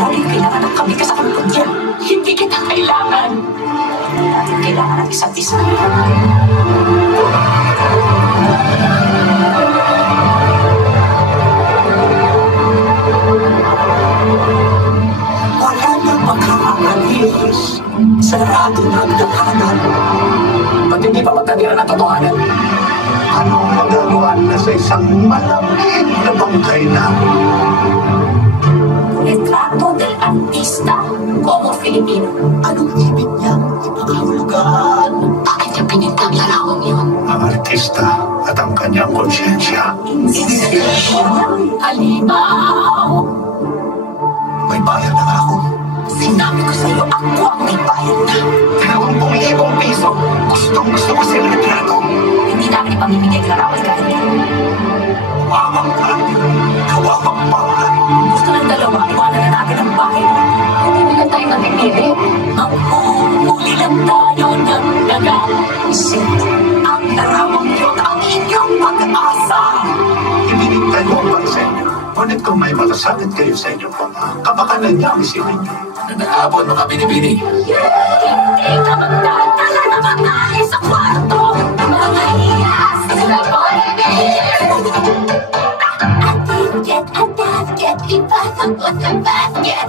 Dahil kailangan ng kami ka sa kumpanya. Hindi kita kailangan. Natin kailangan ng isa't isa. Wala na makakaalis. Sarado ng tahanan. Ba't hindi pa magtadira ng totohanan? Anong magagawa na sa isang malamig na bangkay na? Retrato del artista como Filipino. Anong ibig niyang ipakahulugan? Bakit niya pininta ang larawang yun? Ang artista at ang kanyang konsyensya. Halimaw! May bayad na ako. Sinabi ko sa'yo, ako ang may bayad na. 20,000 piso. Gusto ko sila retrato. Hindi namin ipamimigay larawan kahit yan. Kawawang ka. Kawawang paulan. Gusto ng dalawa, iwanan na natin ang bahay. Hindi na tayo mamimili. Mamumuli lang tayo ng nag-aisip. Ang larawang yun ang inyong pag-asa. Ibinigay ko ang pansenyo. Ngunit kung may malasakit kayo sa inyong kapakanan niya ang isipin niyo. Nag-aabot mga binibini. Hindi ka magdadala na pagkain sa kwarto. Mga hiyas na bonibir. A ticket, iba sa basket.